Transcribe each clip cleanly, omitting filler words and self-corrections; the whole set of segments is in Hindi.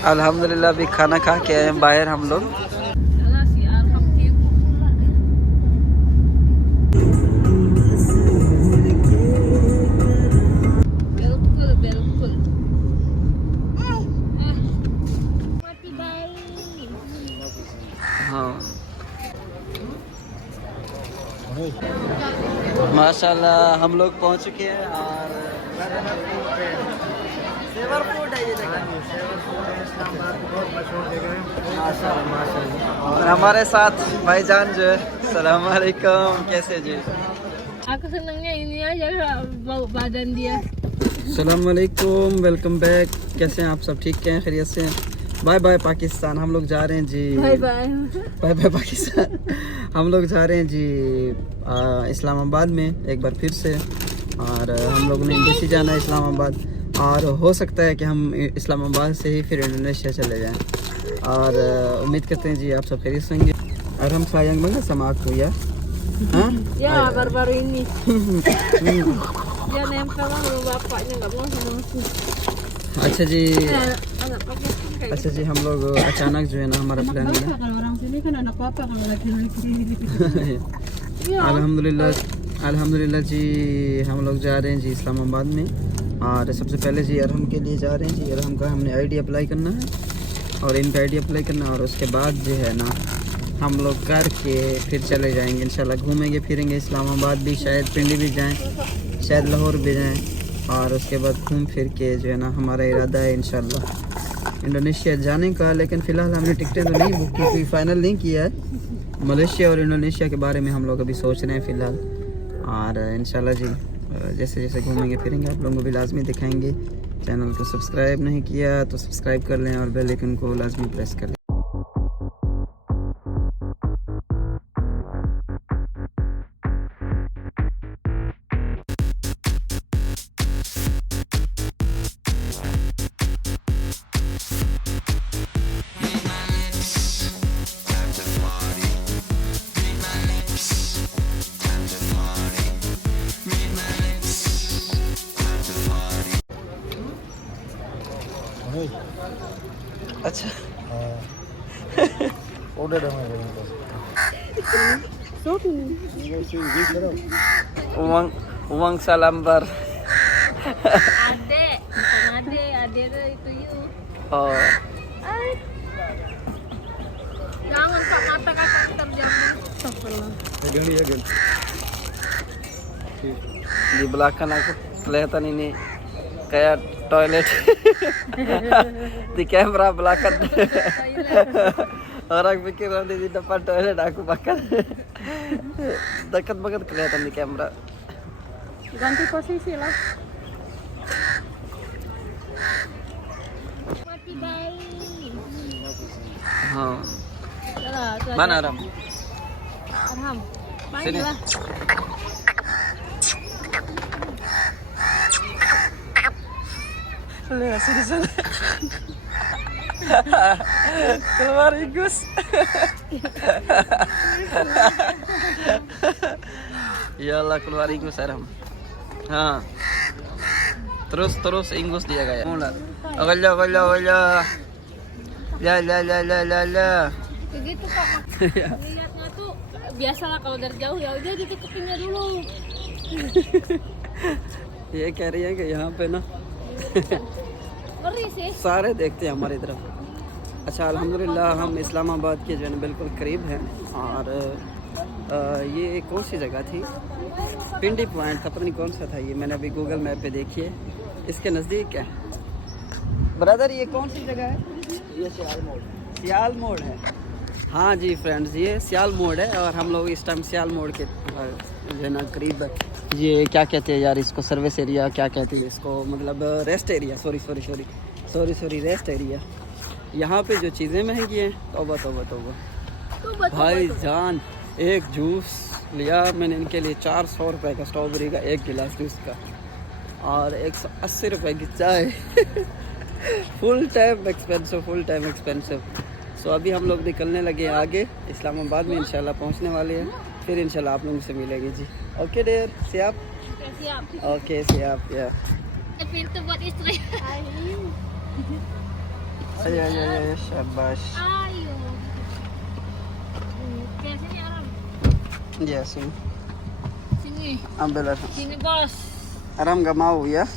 अल्हम्दुलिल्लाह अभी खाना खा के आए हैं बाहर हम लोग। हाँ माशाल्लाह हम लोग पहुंच चुके हैं और सेवर फूड है ये जगह। माशाल्लाह माशाल्लाह। और हमारे साथ भाईजान जो है सलाम अलैकुम, कैसे जी? Aku senangnya ini aja bau badan dia. सलाम अलैकुम, वेलकम बैक। कैसे हैं आप सब? ठीक हैं, खैरियत से हैं? बाय बाय पाकिस्तान, हम लोग जा रहे हैं जी। Bye bye. Bye bye Pakistan. हम लोग जा रहे हैं जी इस्लामाबाद में एक बार फिर से। और हम लोगों ने एम्बेसी जाना है इस्लामाबाद, और हो सकता है कि हम इस्लामाबाद से ही फिर इंडोनेशिया चले जाएं। और उम्मीद करते हैं जी आप सब खैरियत से होंगे। और हम sayang banget sama aku ya. Hah? Ya baru-baru ini. Dia nempel sama bapaknya, nggak mau sama aku. अच्छा जी, Anak pakai kayak अच्छा जी, हम लोग अचानक जो है ना हमारा प्लान है। kalau orang sini kan anak papa kalau laki-laki. अल्हम्दुलिल्लाह अल्हम्दुलिल्लाह जी, हम लोग जा रहे हैं जी इस्लामाबाद में। और सबसे पहले जी अरहम के लिए जा रहे हैं जी। अरहम का हमने आईडी अप्लाई करना है और इनका आईडी अप्लाई करना है, और उसके बाद जो है ना हम लोग करके फिर चले जाएंगे इंशाल्लाह। घूमेंगे फिरेंगे इस्लामाबाद भी, शायद पिंडी भी जाएं, शायद लाहौर भी जाएं, और उसके बाद घूम फिर के जो है ना हमारा इरादा है इंशाल्लाह इंडोनेशिया जाने का। लेकिन फ़िलहाल हमने टिकटें तो नहीं बुक की, फाइनल नहीं किया है। मलेशिया और इंडोनेशिया के बारे में हम लोग अभी सोच रहे हैं फ़िलहाल। और इंशाल्लाह जी जैसे जैसे घूमेंगे फिरेंगे आप लोगों को भी लाजमी दिखाएंगे। चैनल को सब्सक्राइब नहीं किया तो सब्सक्राइब कर लें और बेल आइकन को लाजमी प्रेस कर लें। अच्छा Udah dong uang salambar. Ade, bukan ade itu you. Oh, Jangan pak mata kakak terjamin. Astagfirullah. Pegang dia kan. di belakang aku kelihatan ini kayak toilet. Di kamera belakang. Orang pikir nanti di depan toilet aku makan. Dekat banget kelihatan di kamera. Ganti posisi lah. Mati bayi. हाँ Yalah, mana Ram? Arham. Sini. Main lah. Lihat sini sana. Keluar ingus. Iyalah keluar ingus Aram. हाँ terus ingus dia kayak mulat. Olah. La. Begitu Pak. Lihatnya tuh biasalah kalau dari jauh ya udah ditutupinnya dulu. ये कह रही है कि यहाँ पे ना Ngeri sih. सारे देखते हैं हमारी तरफ। अच्छा अल्हम्दुलिल्लाह हम इस्लामाबाद के जो है ना बिल्कुल करीब हैं। और ये कौन सी जगह थी? पिंडी पॉइंट था, पता नहीं कौन सा था ये, मैंने अभी गूगल मैप पे देखी है। इसके नज़दीक है ब्रदर। ये कौन सी जगह है? Dia सियाल मोड़ है। हाँ जी फ्रेंड्स, ये सियाल मोड़ है और हम लोग इस टाइम सियाल मोड़ के जो है ना करीब है। ये क्या कहते हैं यार इसको, सर्विस एरिया क्या कहते हैं इसको, मतलब rest area. Sorry rest area. यहाँ पे जो चीज़ें महंगी हैं, तौबा भाई जान। एक जूस लिया मैंने इनके लिए 400 रुपये का, स्ट्रॉबेरी का एक गिलास जूस का, और 180 रुपये की चाय। Full time expensive. सो अभी हम लोग निकलने लगे आगे इस्लामाबाद में, इंशाल्लाह पहुंचने वाले हैं। फिर इंशाल्लाह आप लोगों से मिलेंगे जी। ओके डियर, सियाप। ओके सियाप या Pintu buat istri. Ayo, shabash. Ayo. Oke, sini Aram. Ya, sini. Sini. Ambil Aram. Sini, Bos. Aram nggak mau ya.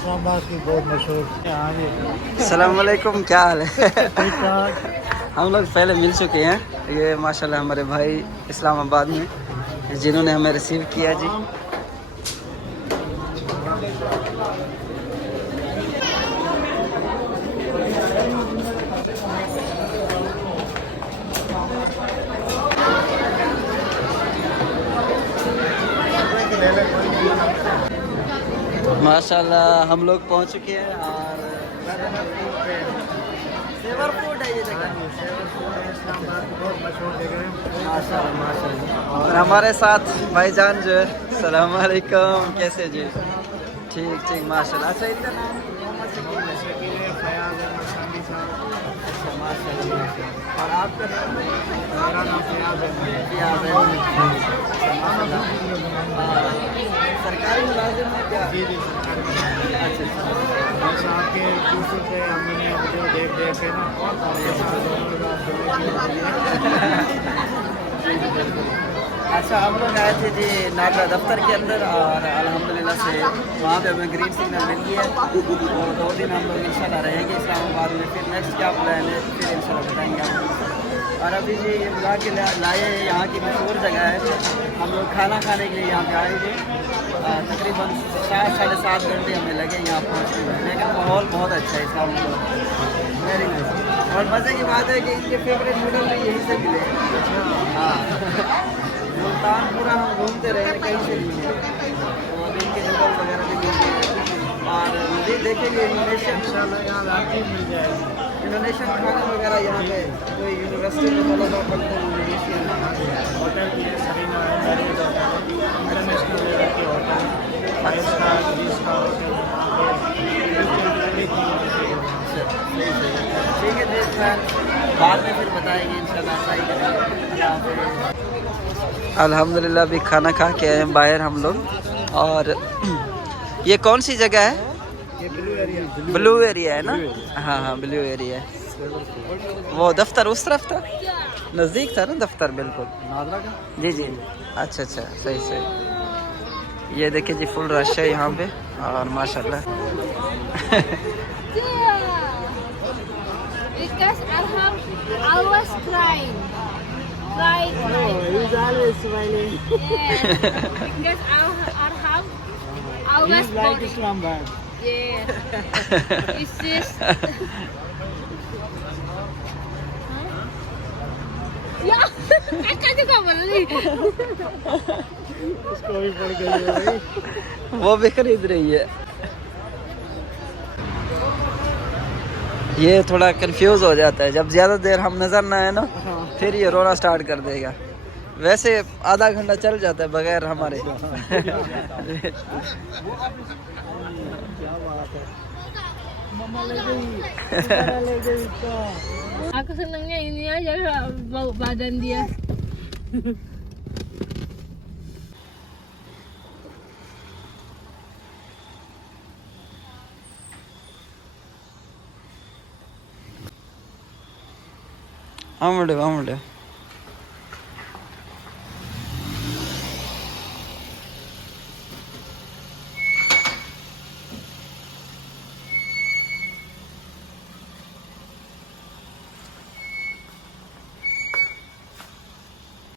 Islamabad की बहुत मशहूर। अस्सलाम वालेकुम, क्या हाल है? हम लोग पहले मिल चुके हैं। ये माशाल्लाह हमारे भाई इस्लामाबाद में जिन्होंने हमें रिसीव किया जी। माशाल्लाह हम लोग पहुंच चुके हैं और सेवर फूड है ये जगह। माशाल्लाह माशाल्लाह। और हमारे साथ भाईजान जो है, सलाम अलैकुम, कैसे जी? ठीक ठीक माशाल्लाह। अच्छा, इनका नाम अच्छा माशाल्लाह। और आपका नाम? मेरा नाम फयाज है। सरकारी मुलाजिम है क्या? जी जी, सरकारी। अच्छा बस आपके यूट्यूब पे हमने वीडियो देख देख के ना आपके साथ दोनों का जी जी बिल्कुल। अच्छा, हम लोग आए थे जी नागरा दफ्तर के अंदर और अल्हम्दुलिल्लाह से वहाँ पे हमें ग्रीन सिग्नल मिल गया है। तो 2 दिन हम लोग इंशाल्लाह रहेंगे इस्लामाबाद में। फिर नेक्स्ट क्या प्लान है फिर इंशाल्लाह बताएंगे आपको। और अभी जी ये बुला के लाए हैं, यहाँ की मशहूर जगह है। हम लोग खाना खाने के लिए यहाँ पे आए थे। तकरीबन 7 साढ़े 7 घंटे हमें लगे यहाँ पहुँचने में, लेकिन माहौल बहुत अच्छा है इस्लामाबाद, वेरी नाइस। और मज़े की बात है कि इनके फेवरेट नूडल भी यहीं से मिले। हाँ, मुल्तान पूरा हम घूमते रहे, कहीं से नहीं मिले। तो अभी इनके नूडल वगैरह भी मिलते। और ये देखेंगे इंडोनेशियन, यहाँ मिल जाएगी। इंडोनेशियन खाना वगैरह यहाँ पे कोई यूनिवर्सिटी में तलबा पढ़ते हैं इंडोनेशियन। होटल भी है, सरीना है, मैरिज होटल है, इंटरनेशनल लेवल के होटल, 5 स्टार 3 स्टार होटल। ठीक है देख बाद में फिर बताएंगे इंशाल्लाह, ट्राई करेंगे। अल्हम्दुलिल्लाह अभी खाना खा के आए हैं बाहर हम लोग। और ये कौन सी जगह है? ये ब्लू एरिया है ना? हाँ हाँ, ब्लू एरिया है। वो दफ्तर उस तरफ था, नज़दीक था ना दफ्तर बिल्कुल। जी जी, अच्छा अच्छा, सही सही। ये देखिए जी फुल रश है यहाँ पे और माशाल्लाह। Because Arham always crying. Right, right. He's always smiling. Yes. Because our house always He's like boring. Islamabad. Yes. It's just. Ya, kakak juga beli. उसको भी पड़ गई है भाई. वो भी खरीद रही है. ये थोड़ा कंफ्यूज हो जाता है जब ज़्यादा देर हम नज़र ना आए ना, फिर ये रोना स्टार्ट कर देगा. वैसे आधा घंटा चल जाता है बगैर हमारे. क्या बात है. मम्मा ले गई. मम्मा ले गई तो. Aku senangnya ini aja bau badan dia. हाँ मुंडे